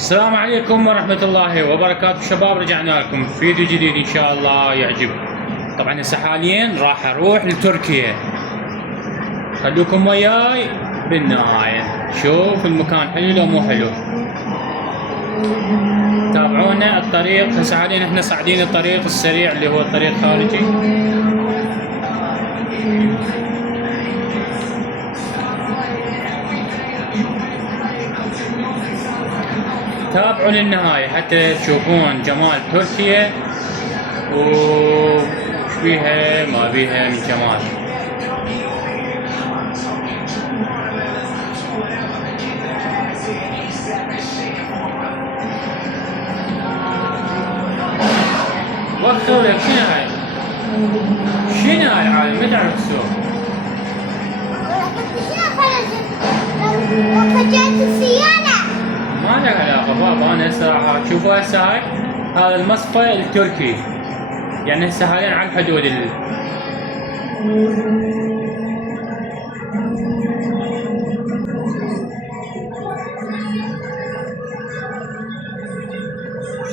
السلام عليكم ورحمة الله وبركاته شباب، رجعنا لكم في فيديو جديد ان شاء الله يعجبكم. طبعا هسه حاليا راح اروح لتركيا، خلوكم وياي بالنهاية شوف المكان حلو لو مو حلو. تابعونا الطريق. هسه حاليا احنا صاعدين الطريق السريع اللي هو الطريق الخارجي. تابعوا للنهاية حتى تشوفون جمال تركيا وش بيها ما بيها من جمال. وقتوا لك شنو هاي؟ شنو هاي عالم؟ ما تعرف تسوق؟ وقفت السيارة. ما لك علاقة بابا. أنا هسه راح تشوفوا هسه هاي هذا المصفى التركي، يعني هسه حاليا على الحدود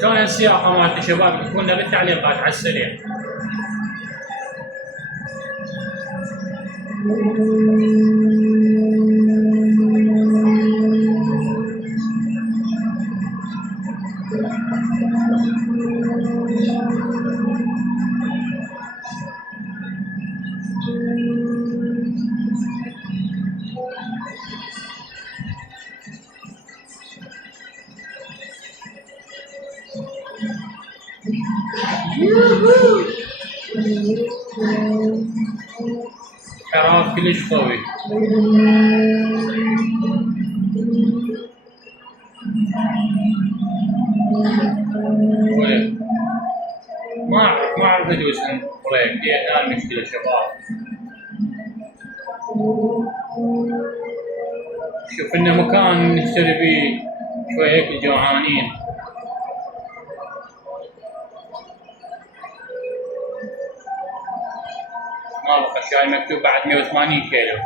شلون السياقة مالت الشباب؟ اكتبوا لنا بالتعليقات على السريع. حراك كلش قوي. ما اعرف ادوس بريك، هي هاي المشكلة شباب. شوف لنا مكان نشتري فيه شوي هيك جوعانين. ما بقى شاي مكتوب بعد 180 كيلو.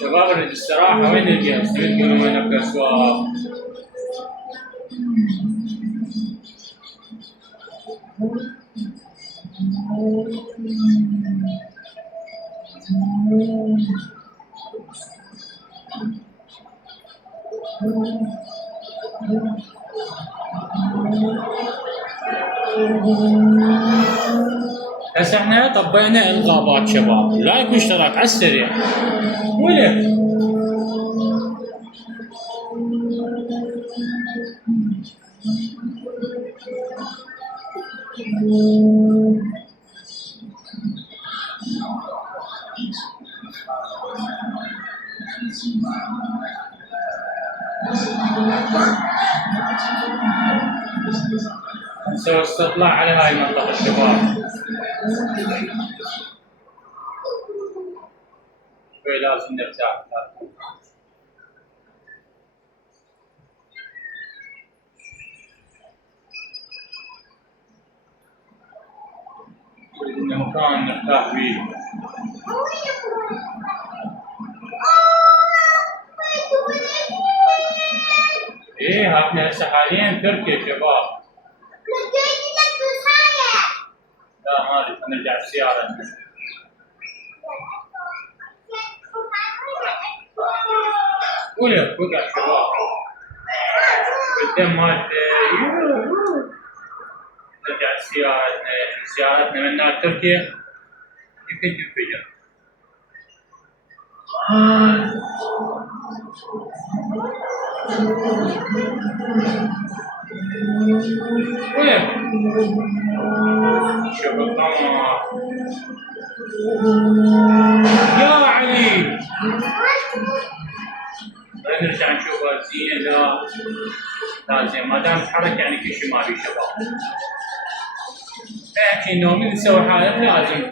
شباب نريد الصراحة وين الجهاز؟ تقولون وين ابقى اسواق؟ هسه احنا طبينا الغابات شباب، لايك واشتراك على السريع. وين؟ نسوي استطلاع على هاي المنطقة شباب. شوي لازم نرتاح. بدنا مكان نرتاح فيه. ايه احنا هسه حاليا تركيا شباب. لا ما ادري، نرجع بالسيارة. ولا وقع شباب قدام مال نرجع سيارتنا من تركيا. يمكن تنفجر. وين؟ شوف القمر يا علي. نرجع نشوفها زين. لا زين ما دام تحرك يعني كل شيء ما في شباب. احكي انه من تسوي حالك لازم.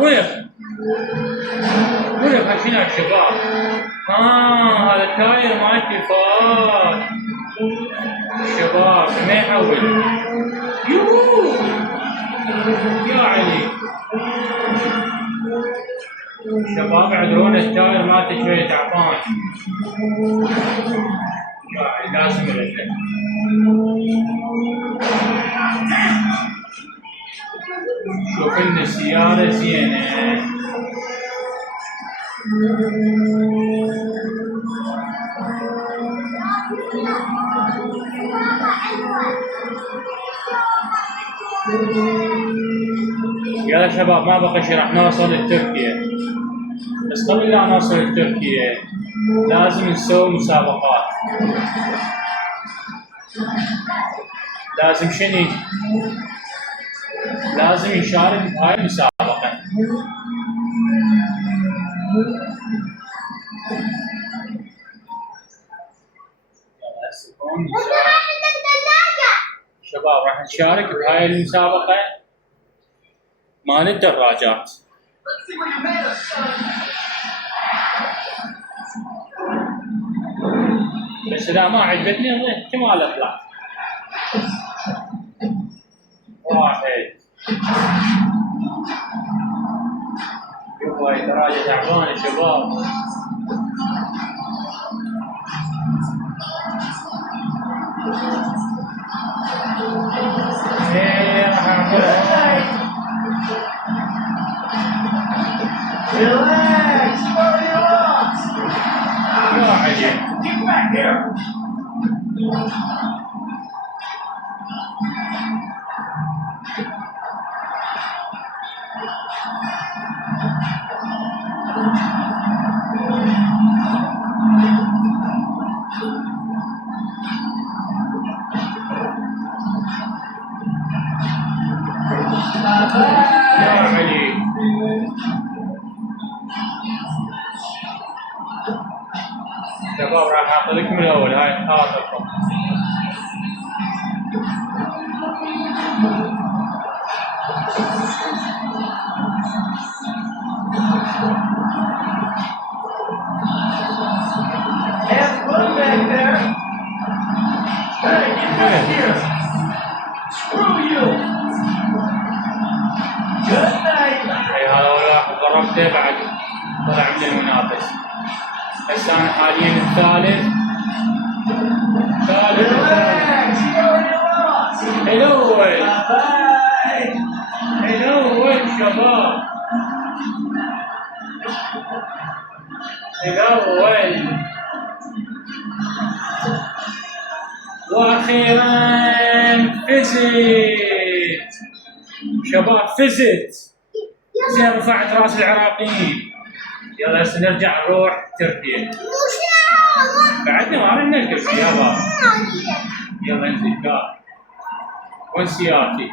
وقف وقف هالشيء يا شباب. هذا التاير مالتي فات شباب ما يحول. يا علي شباب اعذرونا التاير مالته شوية تعبان. يا علي لازم يرجع. شوف لنا السيارة زينة. يلا شباب ما بقى شيء راح نوصل لتركيا. بس قبل لا نوصل لتركيا لازم نسوي مسابقات. لازم شنو؟ لازم نشارك بهاي المسابقة. شباب راح نشارك بهاي المسابقة مال الدراجات. بس إذا ما عجبتني احتمال أطلع. واحد شوفوا هاي دراجة تعبانة شباب. راح اعملها. Relax, nobody rocks. يا عجيب. Get back there. يا علي شباب راح اعطيكم الاول هاي خاطركم. Have fun back there. Hey, get back here. Screw you. Good night. اي هذا واحد ضربته بعد طلع من المنافس. هسه انا حاليا الثالث. Relax, you already lost. الاول Bye. الاول شباب الاول. واخيرا فزت شباب فزت. زين رفعت راس العراقيين. يلا هسه نرجع نروح تركيا. بعدنا ما راح نركب سيارة. يلا انزل كار. وين سيارتي؟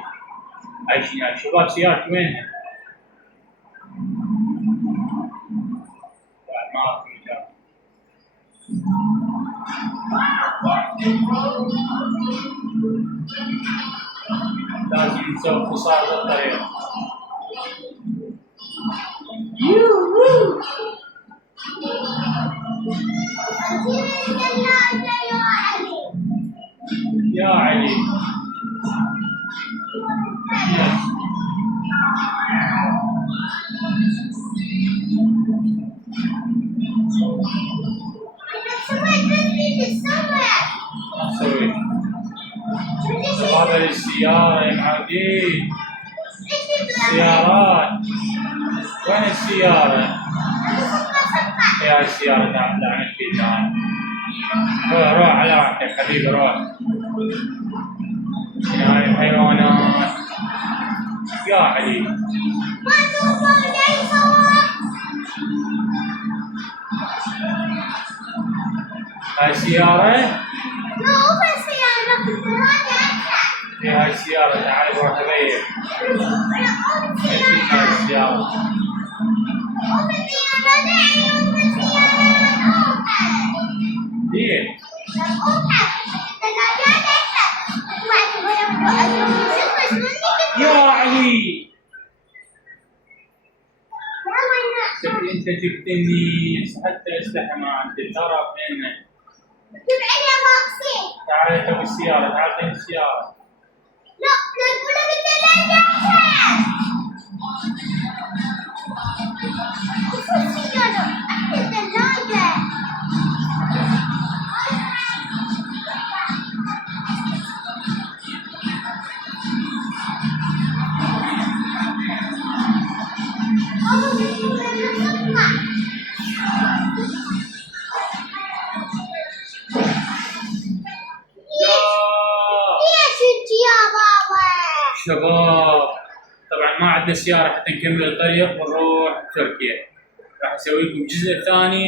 هاي شباب سيارتي وينها؟ بعد ما اعرف مكان. لازم نسوي اختصار بالطريق. يا علي سويت هذا السيارة يا معودين. السيارات وين السيارة؟ يا السيارة دعمت في تعال. روح على راحتك حبيبي روح. هاي الحيوانات يا علي. ما تشوفوا جاي يصور. هاي سيارة؟ لا مو بس سيارة هذا أكثر. إيه هاي السيارة، تعال نروح نغير. أنا أم سيارة. هاي السيارة. أم سيارة داعي أم سيارة أوحد. ليه؟ أوحد. الثلاجات أكثر. يا علي. يا وين انت جبتني حتى اسلحه ما عندي، تعرف منك. تبعي يا باكسي. تعال تبي السياره، تعال تبي السياره. لا لا تقولها بالثلاجة أحسن. وش السيارة؟ أحسن الثلاجة. ليش انت يا بابا؟ شباب طبعا ما عندنا سياره حتى نكمل الطريق ونروح تركيا. راح اسوي لكم الجزء الثاني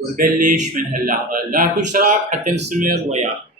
ونبلش من هاللحظه. لايك واشتراك حتى نستمر وياكم.